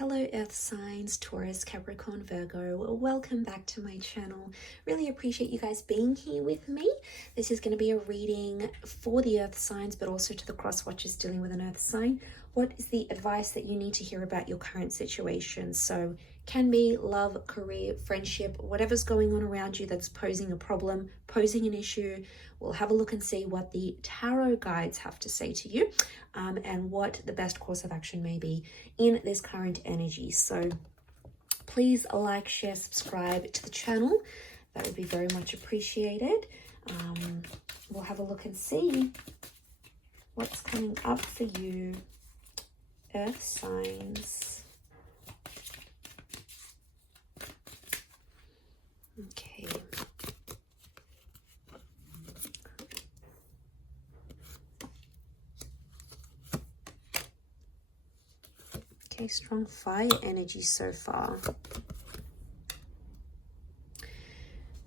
Hello Earth signs, Taurus, Capricorn, Virgo. Welcome back to my channel. Really appreciate you guys being here with me. This is going to be a reading for the Earth signs, but also to the cross watchers dealing with an Earth sign. What is the advice that you need to hear about your current situation? So can be love, career, friendship, whatever's going on around you that's posing a problem, posing an issue. We'll have a look and see what the tarot guides have to say to you, and what the best course of action may be in this current energy. So please like, share, subscribe to the channel. That would be very much appreciated. We'll have a look and see what's coming up for you, Earth signs. Okay. Okay, strong fire energy so far.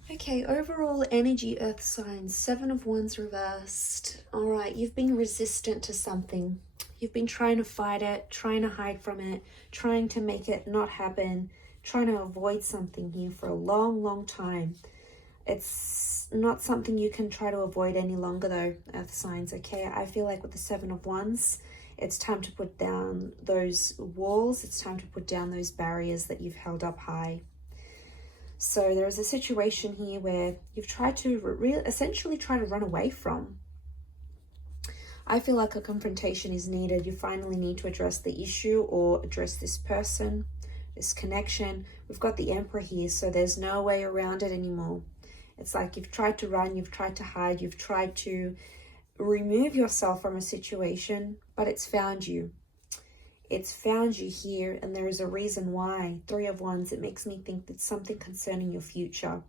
Okay, overall energy, Earth signs, 7 of Wands reversed. All right, you've been resistant to something. You've been trying to fight it, trying to hide from it, trying to make it not happen, trying to avoid something here for a long, long time. It's not something you can try to avoid any longer though, Earth signs, okay? I feel like with the 7 of Wands, it's time to put down those walls. It's time to put down those barriers that you've held up high. So there is a situation here where you've tried to essentially try to run away from. I feel like a confrontation is needed. You finally need to address the issue or address this person, this connection. We've got the Emperor here, so there's no way around it anymore. It's like you've tried to run, you've tried to hide, you've tried to remove yourself from a situation, but it's found you. It's found you here, and there is a reason why. 3 of Wands, it makes me think that something concerning your future.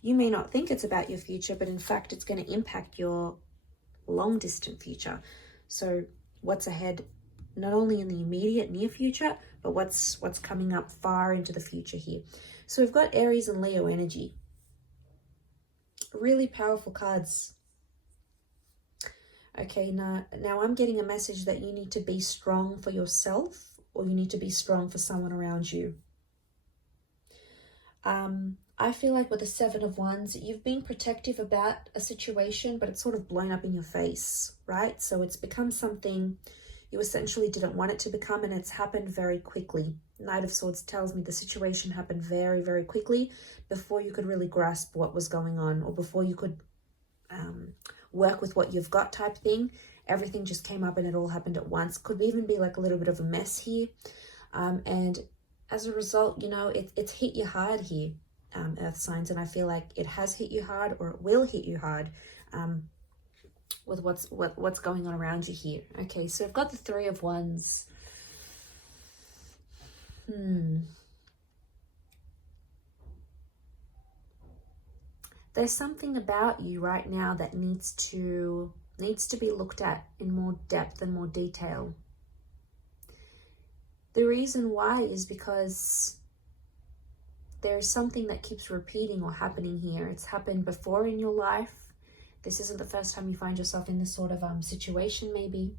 You may not think it's about your future, but in fact, it's going to impact your long distant future. So what's ahead, not only in the immediate near future, but what's coming up far into the future here. So we've got Aries and Leo energy. Really powerful cards. Okay, now I'm getting a message that you need to be strong for yourself, or you need to be strong for someone around you. I feel like with the 7 of Wands, you've been protective about a situation, but it's sort of blown up in your face, right? So it's become something you essentially didn't want it to become, and it's happened very quickly. Knight of Swords tells me the situation happened very, very quickly before you could really grasp what was going on, or before you could work with what you've got type thing. Everything just came up and it all happened at once. Could even be like a little bit of a mess here. And as a result, you know, it's hit you hard here, Earth signs. And I feel like it has hit you hard, or it will hit you hard with what's going on around you here. Okay, so I've got the 3 of Wands. There's something about you right now that needs to be looked at in more depth and more detail. The reason why is because there's something that keeps repeating or happening here. It's happened before in your life. This isn't the first time you find yourself in this sort of situation maybe.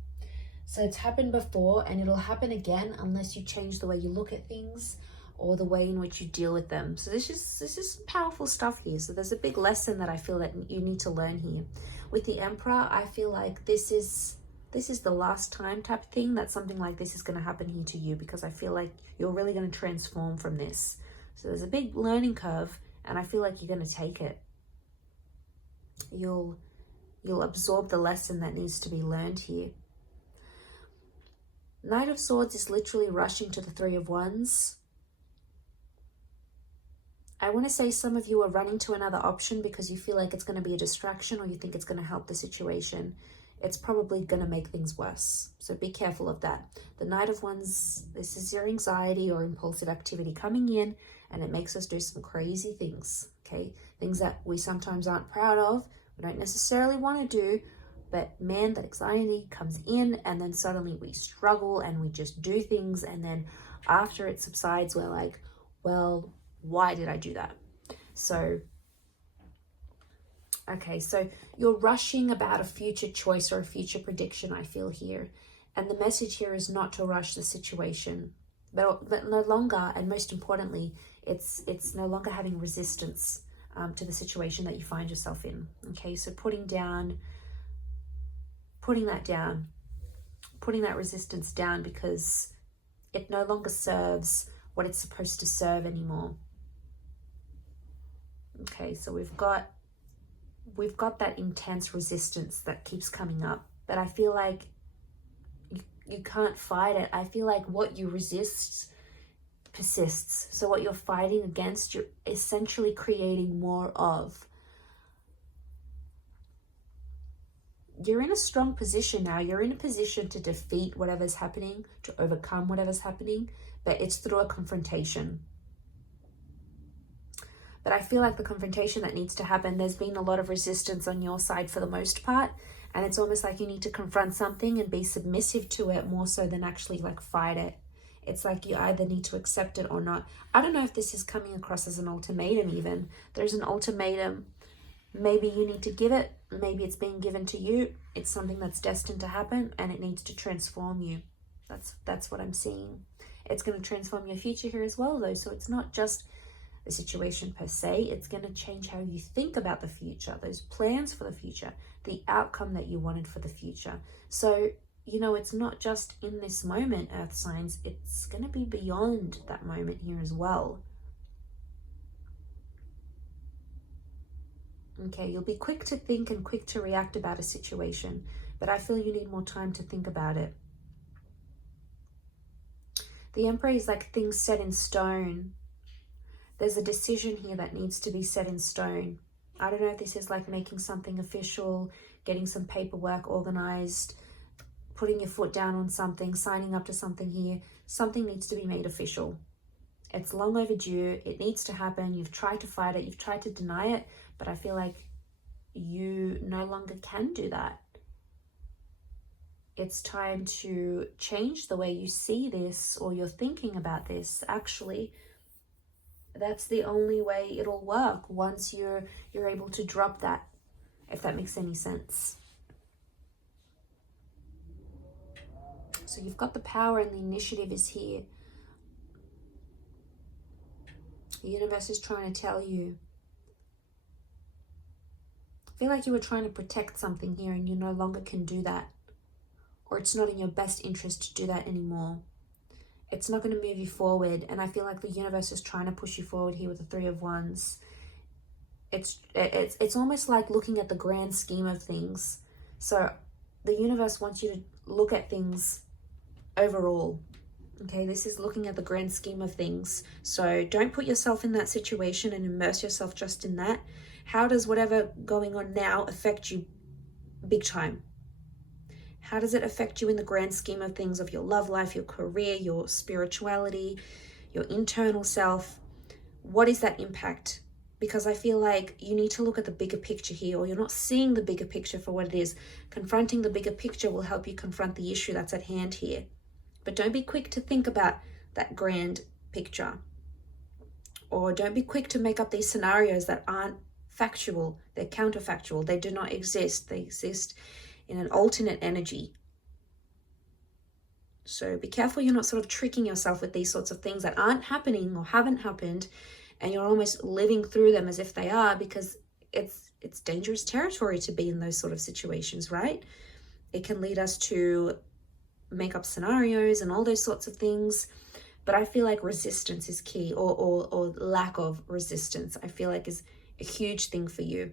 So it's happened before, and it'll happen again unless you change the way you look at things or the way in which you deal with them. So this is powerful stuff here. So there's a big lesson that I feel that you need to learn here. With the Emperor, I feel like this is the last time type of thing that something like this is going to happen here to you, because I feel like you're really going to transform from this. So there's a big learning curve, and I feel like you're going to take it. You'll absorb the lesson that needs to be learned here. Knight of Swords is literally rushing to the 3 of Wands. I want to say some of you are running to another option because you feel like it's going to be a distraction, or you think it's going to help the situation. It's probably going to make things worse. So be careful of that. The Knight of Wands, this is your anxiety or impulsive activity coming in, and it makes us do some crazy things, okay? Things that we sometimes aren't proud of, we don't necessarily want to do, but man, that anxiety comes in, and then suddenly we struggle and we just do things, and then after it subsides, we're like, well, why did I do that? So, okay, so you're rushing about a future choice or a future prediction, I feel here. And the message here is not to rush the situation. but no longer, and most importantly, it's no longer having resistance to the situation that you find yourself in. Okay, so putting that down, putting that resistance down, because it no longer serves what it's supposed to serve anymore. Okay, so we've got that intense resistance that keeps coming up, but I feel like you can't fight it. I feel like what you resist persists. So what you're fighting against, you're essentially creating more of. You're in a strong position now. You're in a position to defeat whatever's happening, to overcome whatever's happening, but it's through a confrontation. But I feel like the confrontation that needs to happen, there's been a lot of resistance on your side for the most part, and it's almost like you need to confront something and be submissive to it more so than actually like fight it. It's like you either need to accept it or not. I don't know if this is coming across as an ultimatum even. There's an ultimatum. Maybe you need to give it. Maybe it's being given to you. It's something that's destined to happen and it needs to transform you. That's what I'm seeing. It's going to transform your future here as well though. So it's not just the situation per se. It's going to change how you think about the future, those plans for the future, the outcome that you wanted for the future. So, you know, it's not just in this moment, earth signs. It's going to be beyond that moment here as well. Okay, you'll be quick to think and quick to react about a situation, but I feel you need more time to think about it. The Emperor is like things set in stone. There's a decision here that needs to be set in stone. I don't know if this is like making something official, getting some paperwork organized, putting your foot down on something, signing up to something here. Something needs to be made official. It's long overdue. It needs to happen. You've tried to fight it. You've tried to deny it, but I feel like you no longer can do that. It's time to change the way you see this or you're thinking about this. Actually, that's the only way it'll work once you're able to drop that, if that makes any sense. So you've got the power and the initiative is here. The universe is trying to tell you. I feel like you were trying to protect something here and you no longer can do that. Or it's not in your best interest to do that anymore. It's not going to move you forward. And I feel like the universe is trying to push you forward here with the Three of Wands. It's almost like looking at the grand scheme of things. So the universe wants you to look at things overall. Okay, this is looking at the grand scheme of things. So don't put yourself in that situation and immerse yourself just in that. How does whatever going on now affect you big time? How does it affect you in the grand scheme of things of your love life, your career, your spirituality, your internal self? What is that impact? Because I feel like you need to look at the bigger picture here, or you're not seeing the bigger picture for what it is. Confronting the bigger picture will help you confront the issue that's at hand here. But don't be quick to think about that grand picture. Or don't be quick to make up these scenarios that aren't factual. They're counterfactual. They do not exist. They exist in an alternate energy. So be careful you're not sort of tricking yourself with these sorts of things that aren't happening or haven't happened, and you're almost living through them as if they are, because it's dangerous territory to be in those sort of situations, right? It can lead us to make up scenarios and all those sorts of things. But I feel like resistance is key, or lack of resistance, I feel like is a huge thing for you.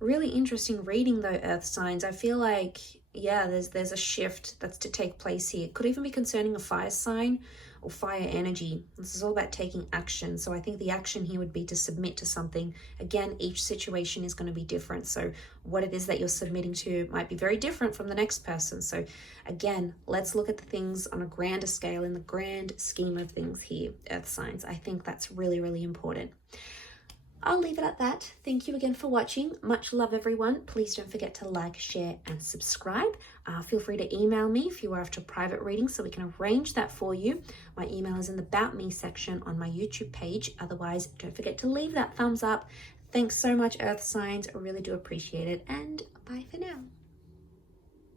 Really interesting reading though, earth signs. I feel like, yeah, there's a shift that's to take place here. It could even be concerning a fire sign or fire energy. This is all about taking action. So I think the action here would be to submit to something. Again, each situation is going to be different. So what it is that you're submitting to might be very different from the next person. So again, let's look at the things on a grander scale, in the grand scheme of things here, earth signs. I think that's really, really important. I'll leave it at that. Thank you again for watching. Much love, everyone. Please don't forget to like, share, and subscribe. Feel free to email me if you are after a private reading so we can arrange that for you. My email is in the About Me section on my YouTube page. Otherwise, don't forget to leave that thumbs up. Thanks so much, earth signs. I really do appreciate it. And bye for